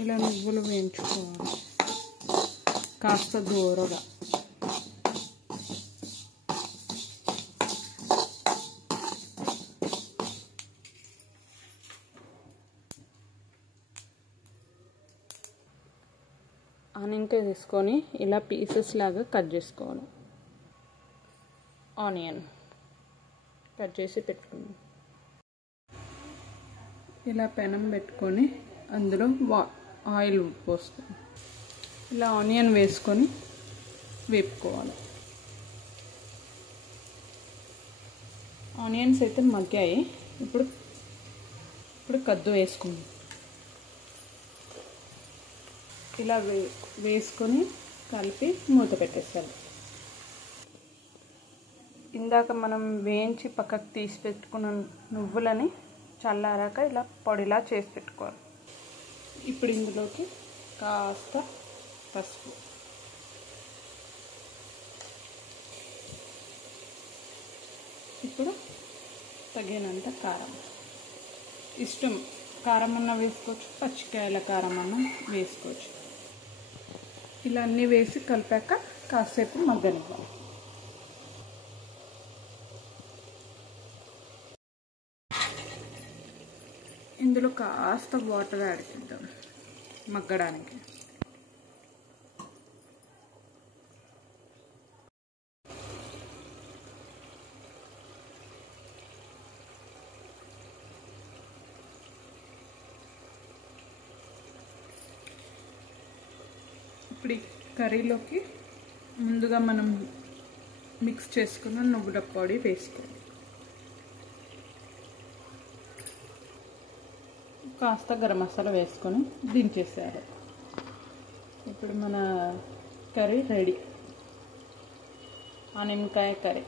ఇలా నువ్వులు వేయించుకోవాలి కాస్త దూరగా. ఆనియన్ తీసుకొని ఇలా పీసెస్ లాగా కట్ చేసుకోవాలి. ఆనియన్ కట్ చేసి పెట్టుకున్నాం. ఇలా పెనం పెట్టుకొని అందులో ఆయిల్ పోసుకొని ఇలా ఆనియన్ వేసుకొని వేపుకోవాలి. ఆనియన్స్ అయితే మగ్గాయి. ఇప్పుడు కద్దు వేసుకుందాం. ఇలా వేసుకొని కలిపి మూత పెట్టేసాలి. ఇందాక మనం వేయించి పక్కకు తీసి పెట్టుకున్న నువ్వులని చల్లారాక ఇలా పొడిలా చేసి పెట్టుకోవాలి. ఇప్పుడు ఇందులోకి కాస్త పసుపు, ఇప్పుడు తగినంత కారం, ఇష్టం కారం అన్న వేసుకోవచ్చు, పచ్చికాయల కారం అన్న వేసుకోవచ్చు. ఇలా అన్నీ వేసి కలిపాక కాసేపు మగ్గనివ్వాలి. ఇందులో కాస్త వాటర్ యాడ్ చేద్దాం మగ్గడానికి. ఇప్పుడు ఈ కర్రీలోకి ముందుగా మనం మిక్స్ చేసుకున్న నువ్వుల పొడి వేసుకోవాలి. కాస్త గరం మసాలా వేసుకొని దించేసేయాలి. ఇప్పుడు మన కర్రీ రెడీ. ఆనియన్కాయ కర్రీ.